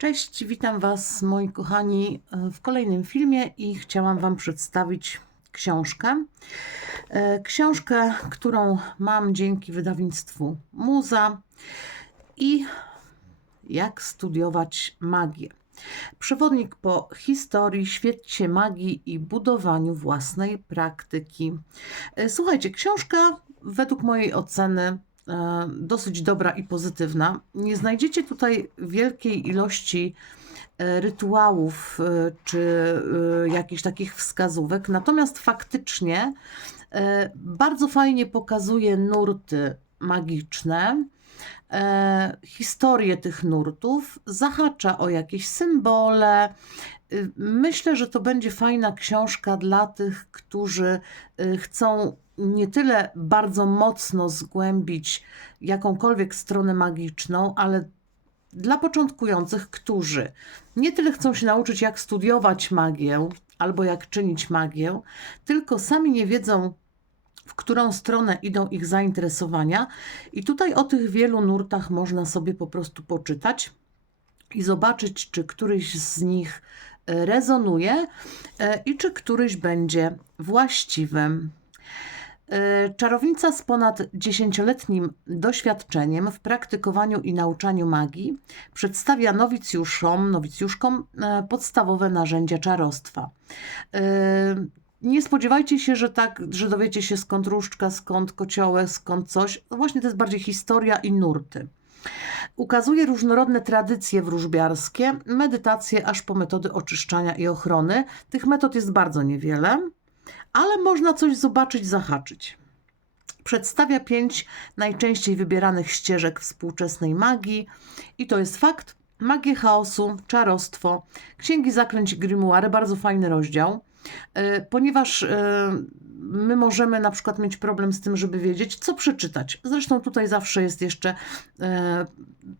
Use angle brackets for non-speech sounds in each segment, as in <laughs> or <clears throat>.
Cześć, witam Was, moi kochani, w kolejnym filmie i chciałam Wam przedstawić książkę. E, Książkę, którą mam dzięki wydawnictwu Muza i jak studiować magię. Przewodnik po historii, świecie magii i budowaniu własnej praktyki. E, Słuchajcie, książka według mojej oceny dosyć dobra i pozytywna. Nie znajdziecie tutaj wielkiej ilości e, rytuałów e, czy e, jakichś takich wskazówek, natomiast faktycznie e, bardzo fajnie pokazuje nurty magiczne, e, historię tych nurtów, zahacza o jakieś symbole. Y, Myślę, że to będzie fajna książka dla tych, którzy y, chcą nie tyle bardzo mocno zgłębić jakąkolwiek stronę magiczną, ale dla początkujących, którzy nie tyle chcą się nauczyć, jak studiować magię albo jak czynić magię, tylko sami nie wiedzą, w którą stronę idą ich zainteresowania. I tutaj o tych wielu nurtach można sobie po prostu poczytać i zobaczyć, czy któryś z nich rezonuje e, i czy któryś będzie właściwym. E, Czarownica z ponad dziesięcioletnim doświadczeniem w praktykowaniu i nauczaniu magii przedstawia nowicjuszom, nowicjuszkom e, podstawowe narzędzia czarostwa. Nie spodziewajcie się, że tak, że dowiecie się skąd różdżka, skąd kociołek, skąd coś. No Właśnie to jest bardziej historia i nurty. Ukazuje różnorodne tradycje wróżbiarskie, medytacje aż po metody oczyszczania i ochrony. Tych metod jest bardzo niewiele, ale można coś zobaczyć, zahaczyć. Przedstawia pięć najczęściej wybieranych ścieżek współczesnej magii i to jest fakt. Magię chaosu, czarostwo, księgi zaklęć i grimoire, bardzo fajny rozdział, ponieważ e, my możemy na przykład mieć problem z tym, żeby wiedzieć, co przeczytać. Zresztą tutaj zawsze jest jeszcze, e,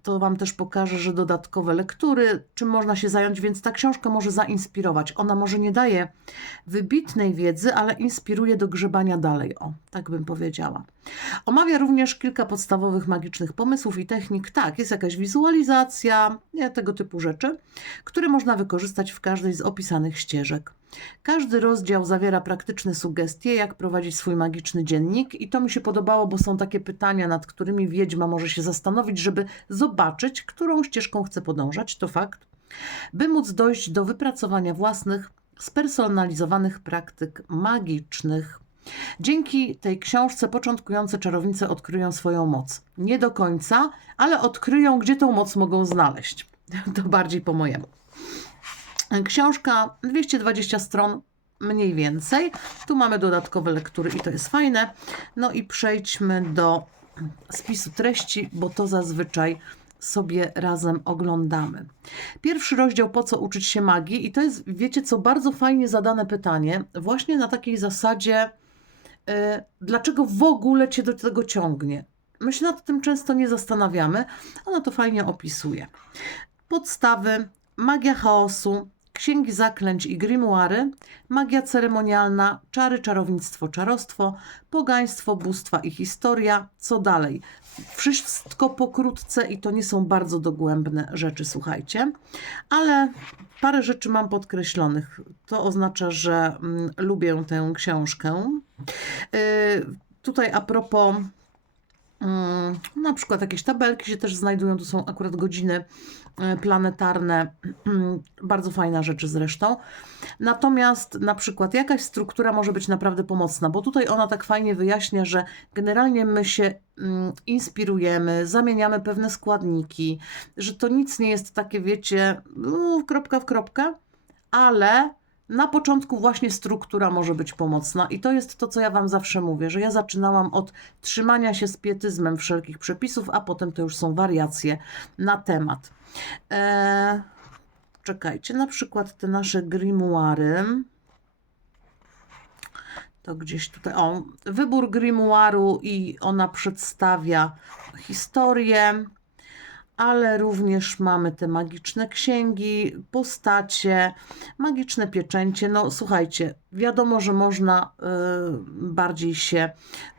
to Wam też pokażę, że dodatkowe lektury, czym można się zająć, więc ta książka może zainspirować. Ona może nie daje wybitnej wiedzy, ale inspiruje do grzebania dalej, o, tak bym powiedziała. Omawia również kilka podstawowych magicznych pomysłów i technik. Tak, jest jakaś wizualizacja, tego typu rzeczy, które można wykorzystać w każdej z opisanych ścieżek. Każdy rozdział zawiera praktyczne sugestie, jak prowadzić swój magiczny dziennik, i to mi się podobało, bo są takie pytania, nad którymi wiedźma może się zastanowić, żeby zobaczyć, którą ścieżką chce podążać. To fakt. By móc dojść do wypracowania własnych, spersonalizowanych praktyk magicznych. Dzięki tej książce początkujące czarownice odkryją swoją moc. Nie do końca, ale odkryją, gdzie tą moc mogą znaleźć. <laughs> To bardziej po mojemu. Książka 220 stron mniej więcej. Tu mamy dodatkowe lektury i to jest fajne. No i przejdźmy do spisu treści, bo to zazwyczaj sobie razem oglądamy. Pierwszy rozdział Po co uczyć się magii i to jest, wiecie co, bardzo fajnie zadane pytanie, właśnie na takiej zasadzie, dlaczego w ogóle cię do tego ciągnie? My się nad tym często nie zastanawiamy, ona to fajnie opisuje. Podstawy, magia chaosu, księgi zaklęć i grimoire, magia ceremonialna, czary, czarownictwo, czarostwo, pogaństwo, bóstwa i historia. Co dalej? Wszystko pokrótce i to nie są bardzo dogłębne rzeczy, słuchajcie, ale parę rzeczy mam podkreślonych. To oznacza, że mm, lubię tę książkę. Yy, tutaj a propos Mm, Na przykład jakieś tabelki się też znajdują, tu są akurat godziny e, planetarne, <clears throat> bardzo fajna rzeczy zresztą. Natomiast na przykład jakaś struktura może być naprawdę pomocna, bo tutaj ona tak fajnie wyjaśnia, że generalnie my się mm, inspirujemy, zamieniamy pewne składniki, że to nic nie jest takie, wiecie, kropka w kropkę, ale na początku właśnie struktura może być pomocna i to jest to, co ja Wam zawsze mówię, że ja zaczynałam od trzymania się z pietyzmem wszelkich przepisów, a potem to już są wariacje na temat. Eee, czekajcie, na przykład te nasze grimoiry. To gdzieś tutaj, o, wybór grimoiru i ona przedstawia historię, ale również mamy te magiczne księgi, postacie, magiczne pieczęcie. No słuchajcie, wiadomo, że można y, bardziej się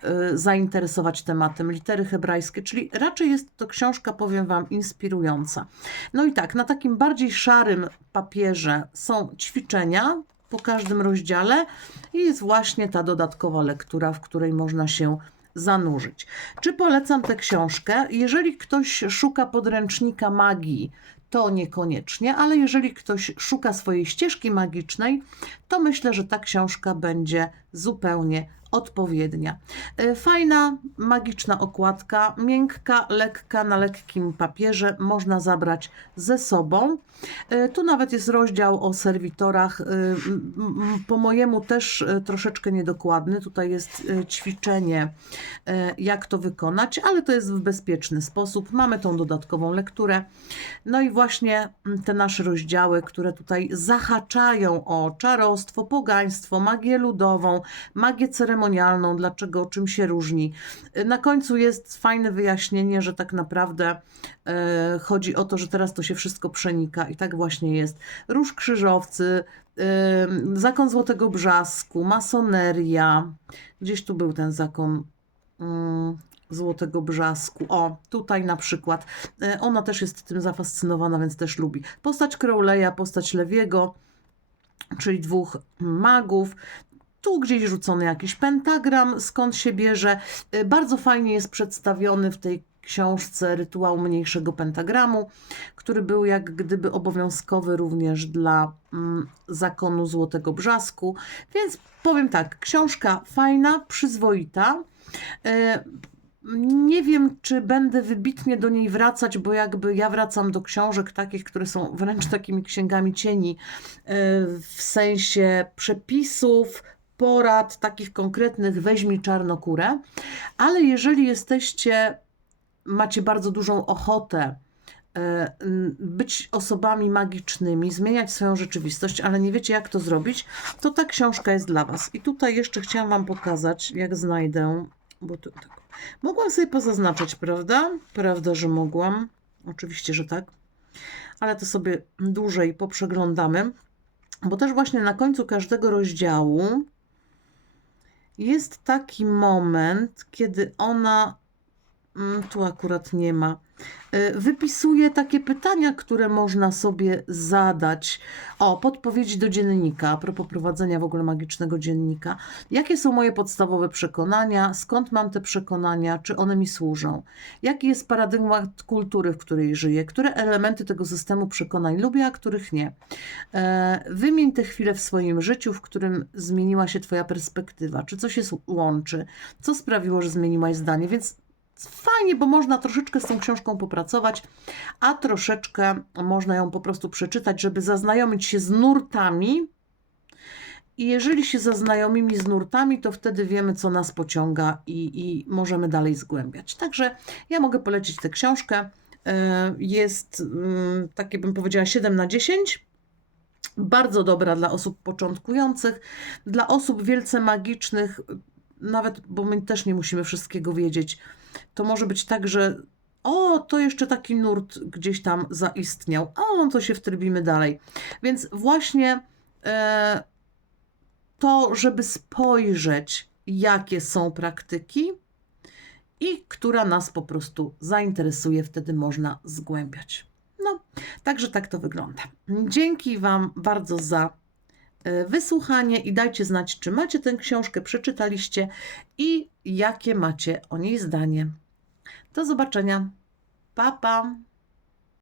y, zainteresować tematem litery hebrajskie, czyli raczej jest to książka, powiem Wam, inspirująca. No i tak, na takim bardziej szarym papierze są ćwiczenia po każdym rozdziale i jest właśnie ta dodatkowa lektura, w której można się zanurzyć. Czy polecam tę książkę? Jeżeli ktoś szuka podręcznika magii, to niekoniecznie, ale jeżeli ktoś szuka swojej ścieżki magicznej, to myślę, że ta książka będzie zupełnie odpowiednia. E, Fajna, magiczna okładka, miękka, lekka, na lekkim papierze, można zabrać ze sobą. E, Tu nawet jest rozdział o serwitorach, e, po mojemu też troszeczkę niedokładny. Tutaj jest ćwiczenie, jak to wykonać, ale to jest w bezpieczny sposób. Mamy tą dodatkową lekturę. No i właśnie te nasze rozdziały, które tutaj zahaczają o czarostwo, pogaństwo, magię ludową, magię ceremonialną, dlaczego, czym się różni. Y, Na końcu jest fajne wyjaśnienie, że tak naprawdę e, chodzi o to, że teraz to się wszystko przenika i tak właśnie jest. Róż krzyżowcy, y, zakon złotego brzasku, masoneria. Gdzieś tu był ten zakon. mm, Złotego Brzasku. O, tutaj na przykład. E, Ona też jest tym zafascynowana, więc też lubi. Postać Crowleya, postać Lewiego, czyli dwóch magów. Tu gdzieś rzucony jakiś pentagram, skąd się bierze. E, Bardzo fajnie jest przedstawiony w tej książce rytuał mniejszego pentagramu, który był jak gdyby obowiązkowy również dla mm, zakonu Złotego Brzasku. Więc powiem tak, książka fajna, przyzwoita. E, nie wiem, czy będę wybitnie do niej wracać, bo jakby ja wracam do książek takich, które są wręcz takimi księgami cieni, e, w sensie przepisów, porad, takich konkretnych, weźmij czarnokórę. Ale jeżeli jesteście, macie bardzo dużą ochotę e, być osobami magicznymi, zmieniać swoją rzeczywistość, ale nie wiecie, jak to zrobić, to ta książka jest dla Was. I tutaj jeszcze chciałam Wam pokazać, jak znajdę, bo tu tak. Mogłam sobie pozaznaczać, prawda? Prawda, że mogłam. Oczywiście, że tak. Ale to sobie dłużej poprzeglądamy, bo też właśnie na końcu każdego rozdziału jest taki moment, kiedy ona, mm, tu akurat nie ma, y, wypisuje takie pytania, które można sobie zadać. O, podpowiedzi do dziennika, a propos prowadzenia w ogóle magicznego dziennika. Jakie są moje podstawowe przekonania? Skąd mam te przekonania? Czy one mi służą? Jaki jest paradygmat kultury, w której żyję? Które elementy tego systemu przekonań lubię, a których nie? E, Wymień te chwile w swoim życiu, w którym zmieniła się Twoja perspektywa. Czy coś się łączy? Co sprawiło, że zmieniłaś zdanie? Więc fajnie, bo można troszeczkę z tą książką popracować, a troszeczkę można ją po prostu przeczytać, żeby zaznajomić się z nurtami. I jeżeli się zaznajomimy z nurtami, to wtedy wiemy, co nas pociąga i, i możemy dalej zgłębiać. Także ja mogę polecić tę książkę. E, Jest, mm, takie bym powiedziała, 7 na 10 bardzo dobra dla osób początkujących, dla osób wielce magicznych, nawet, bo my też nie musimy wszystkiego wiedzieć. To może być tak, że o, to jeszcze taki nurt gdzieś tam zaistniał, a on to się wtrybimy dalej. Więc właśnie e, to, żeby spojrzeć, jakie są praktyki i która nas po prostu zainteresuje, wtedy można zgłębiać. No, także tak to wygląda. Dzięki Wam bardzo za wysłuchanie i dajcie znać, czy macie tę książkę, przeczytaliście i jakie macie o niej zdanie. Do zobaczenia. Pa, pa.